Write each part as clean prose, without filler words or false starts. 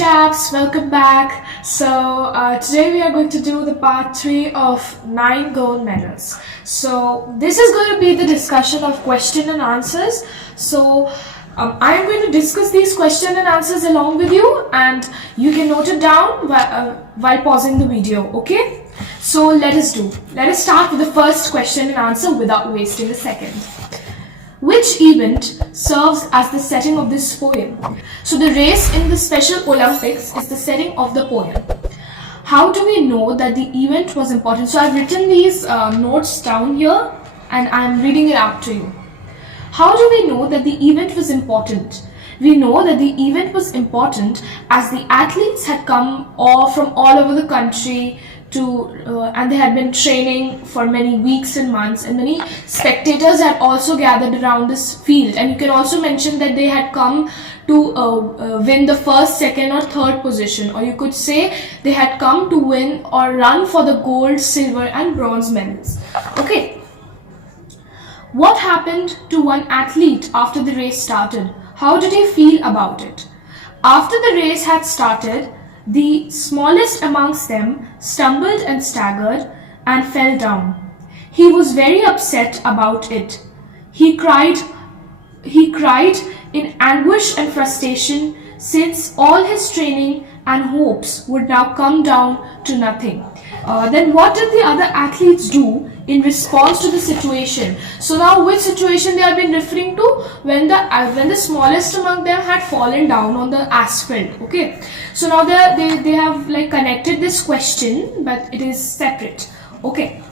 chaps, welcome back. Today we are going to do the part 3 of 9 gold medals. So this is going to be the discussion of question and answers. I am going to discuss these question and answers along with you, and you can note it down while pausing the video, okay? So let us start with the first question and answer without wasting a second. Which event serves as the setting of this poem? So the race in the Special Olympics is the setting of the poem. How do we know that the event was important? So I've written these notes down here and I'm reading it out to you. How do we know that the event was important? We know that the event was important as the athletes had come from all over the country and they had been training for many weeks and months, and many spectators had also gathered around this field. And you can also mention that they had come to win the first, second or third position, or you could say they had come to win or run for the gold, silver and bronze medals. Okay. What happened to one athlete after the race started? How did he feel about it? After the race had started, the smallest amongst them stumbled and staggered and fell down. He was very upset about it. He cried in anguish and frustration, since all his training and hopes would now come down to nothing. Then what did the other athletes do in response to the situation? So now which situation they have been referring to? When the smallest among them had fallen down on the asphalt. Okay, so now they have like connected this question, but it is separate. Okay,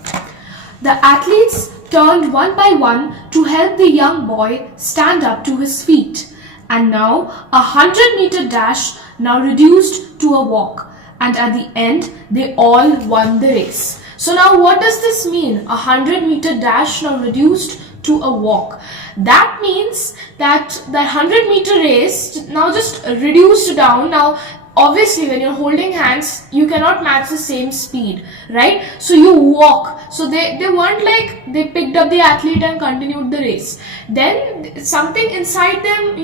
the athletes turned one by one to help the young boy stand up to his feet, and now a 100-meter dash now reduced to a walk, and at the end they all won the race. So now what does this mean? A 100-meter dash now reduced to a walk. That means that the 100-meter race now just reduced down. Now obviously when you're holding hands, you cannot match the same speed, right? So you walk. So they weren't like they picked up the athlete and continued the race. Then something inside them,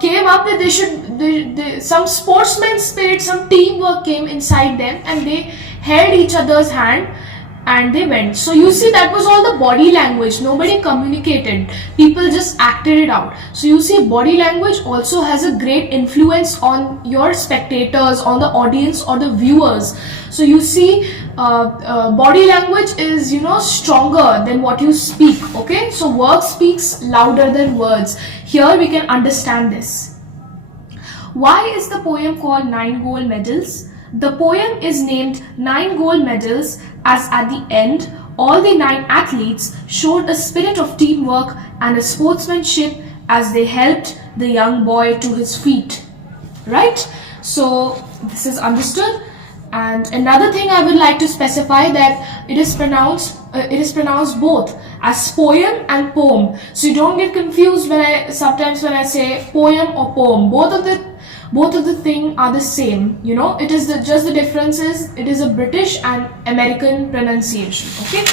came up that some sportsman spirit, some teamwork came inside them, and they held each other's hand and they went. So you see, that was all the body language. Nobody communicated. People just acted it out. So you see, body language also has a great influence on your spectators, on the audience or the viewers. So you see, body language is, stronger than what you speak. Okay, so work speaks louder than words. Here we can understand this. Why is the poem called 9 Gold Medals? The poem is named 9 Gold Medals as at the end, all the 9 athletes showed a spirit of teamwork and a sportsmanship as they helped the young boy to his feet. Right? So this is understood. And another thing I would like to specify that it is pronounced both as poem and poem. So you don't get confused sometimes when I say poem or poem. Both of the thing are the same. It is just the difference is it is a British and American pronunciation. Okay.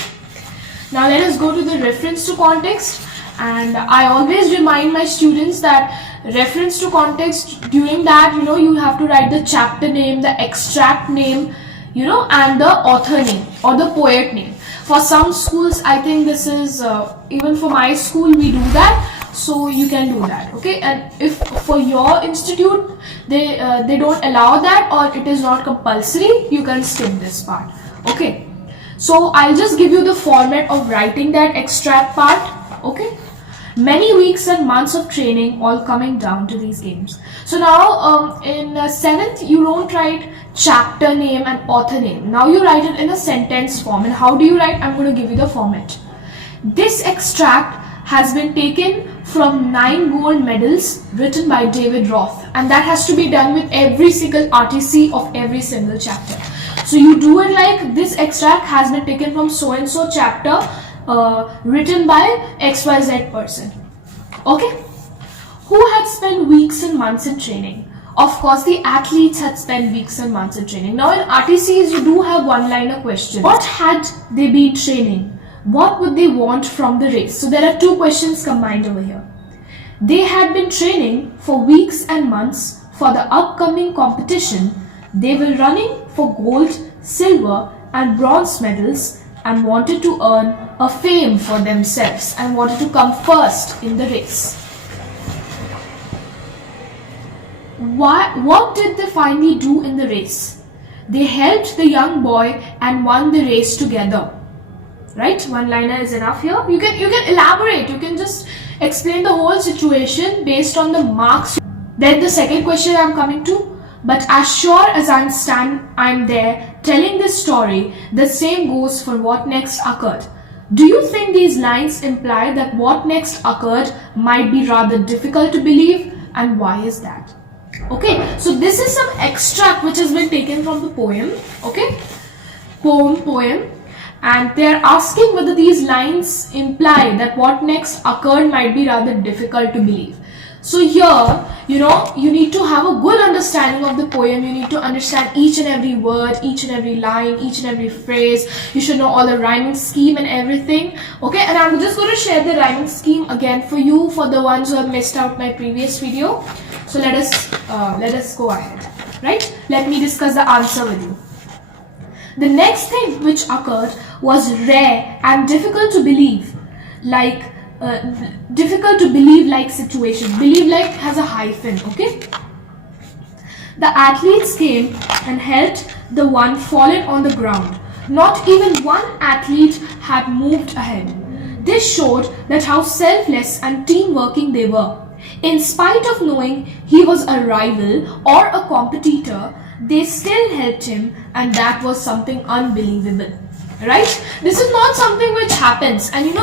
Now let us go to the reference to context. And I always remind my students that reference to context, during that, you have to write the chapter name, the extract name, and the author name or the poet name. For some schools, I think this is, even for my school, we do that. So you can do that, okay? And if for your institute, they don't allow that, or it is not compulsory, you can skip this part, okay? So I'll just give you the format of writing that extract part, okay? Many weeks and months of training all coming down to these games. So now in 7th, you don't write chapter name and author name. Now you write it in a sentence form. And how do you write? I'm going to give you the format. This extract has been taken from 9 gold medals written by David Roth, and that has to be done with every single RTC of every single chapter. So you do it like this extract has been taken from so and so chapter written by XYZ person. Okay, who had spent weeks and months in training? Of course, the athletes had spent weeks and months in training. Now in RTCs, you do have one-liner question. What had they been training? What would they want from the race? So there are 2 questions combined over here. They had been training for weeks and months for the upcoming competition. They were running for gold, silver and bronze medals and wanted to earn a fame for themselves and wanted to come first in the race. What did they finally do in the race? They helped the young boy and won the race together. Right? One liner is enough here. You can elaborate. You can just explain the whole situation based on the marks. Then the second question I'm coming to. But as sure as I'm there telling this story, the same goes for what next occurred. Do you think these lines imply that what next occurred might be rather difficult to believe, and why is that? Okay, so this is some extract which has been taken from the poem. Okay, poem. And they're asking whether these lines imply that what next occurred might be rather difficult to believe. So here, you need to have a good understanding of the poem. You need to understand each and every word, each and every line, each and every phrase. You should know all the rhyming scheme and everything. Okay, and I'm just going to share the rhyming scheme again for you, for the ones who have missed out my previous video. So let us go ahead. Right? Let me discuss the answer with you. The next thing which occurred was rare and difficult to believe, like situation. Believe like has a hyphen. Okay. The athletes came and helped the one fallen on the ground. Not even one athlete had moved ahead. This showed that how selfless and team-working they were. In spite of knowing he was a rival or a competitor, they still helped him, and that was something unbelievable. Right? This is not something which happens, and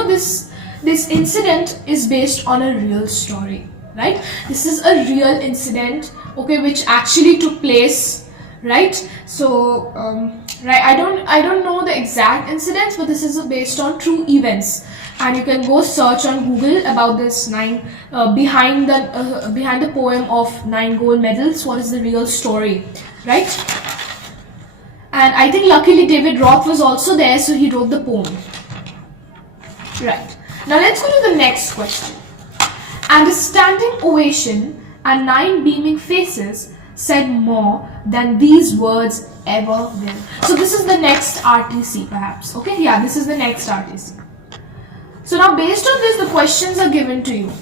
this incident is based on a real story. Right? This is a real incident, okay, which actually took place. Right? So right, I don't know the exact incidents, but this is based on true events, and you can go search on Google about this behind the poem of 9 gold medals. What is the real story? Right? And I think luckily David Roth was also there, so he wrote the poem. Right. Now let's go to the next question. And a standing ovation and 9 beaming faces said more than these words ever will. So this is the next RTC perhaps. Okay, yeah, this is the next RTC. So now based on this, the questions are given to you.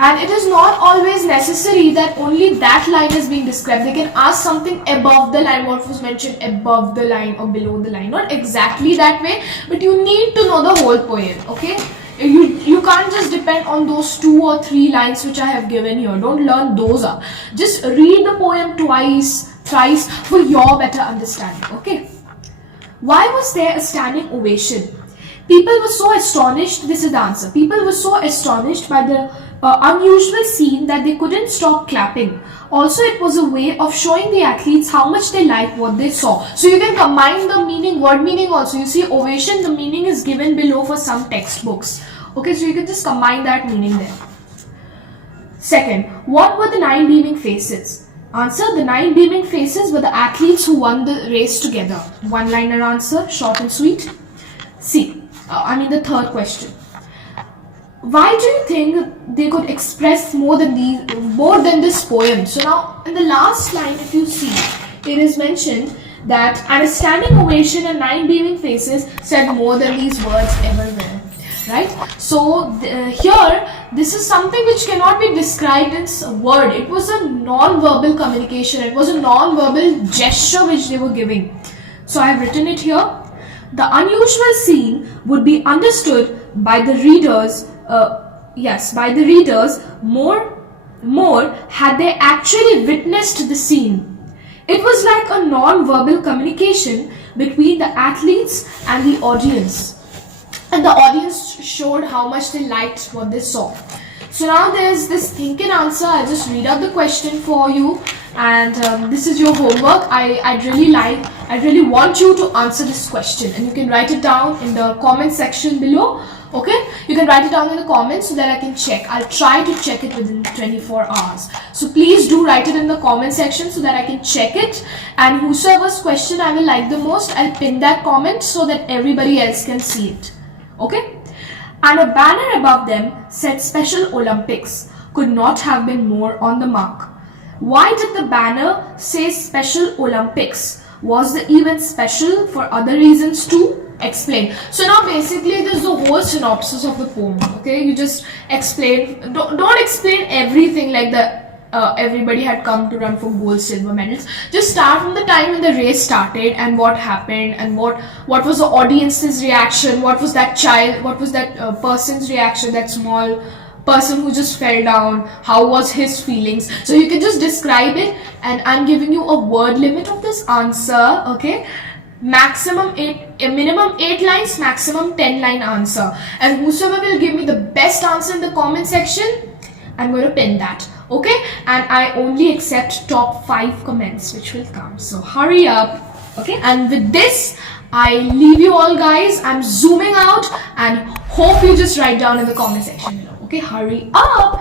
And it is not always necessary that only that line is being described. They can ask something above the line, what was mentioned above the line or below the line. Not exactly that way, but you need to know the whole poem, okay? You can't just depend on those 2 or 3 lines which I have given here. Don't learn those up. Just read the poem twice, thrice for your better understanding, okay? Why was there a standing ovation? People were so astonished, this is the answer. People were so astonished by the unusual scene that they couldn't stop clapping. Also, it was a way of showing the athletes how much they liked what they saw. So you can combine the meaning, word meaning also. You see ovation, the meaning is given below for some textbooks. Okay, so you can just combine that meaning there. Second, what were the 9 beaming faces? Answer, the 9 beaming faces were the athletes who won the race together. One-liner answer, short and sweet. The third question. Why do you think they could express more than this poem? So now in the last line, if you see, it is mentioned that and a standing ovation and 9 beaming faces said more than these words ever will. Right? So here, this is something which cannot be described in a word. It was a non-verbal communication. It was a non-verbal gesture which they were giving. So I have written it here. The unusual scene would be understood by the readers. More had they actually witnessed the scene. It was like a non-verbal communication between the athletes and the audience. And the audience showed how much they liked what they saw. So now there's this think and answer. I'll just read out the question for you. And this is your homework. I'd really want you to answer this question. And you can write it down in the comment section below. Okay, you can write it down in the comments so that I can check. I'll try to check it within 24 hours. So please do write it in the comment section so that I can check it. And whosoever's question I will like the most, I'll pin that comment so that everybody else can see it. Okay? And a banner above them said Special Olympics. Could not have been more on the mark. Why did the banner say Special Olympics? Was the event special for other reasons too? Explain. So now basically this is the whole synopsis of the poem. Okay, you just explain. Don't explain everything like the everybody had come to run for gold, silver medals. Just start from the time when the race started and what happened and what was the audience's reaction. What was that child? What was that person's reaction? That small person who just fell down, how was his feelings? So you can just describe it, and I'm giving you a word limit of this answer. Okay, minimum 8 lines, maximum 10 line answer, and whosoever will give me the best answer in the comment section, I'm going to pin that. Okay, and I only accept top 5 comments which will come, so hurry up. Okay, and with this I leave you all, guys. I'm zooming out and hope you just write down in the comment section below. Okay, hurry up.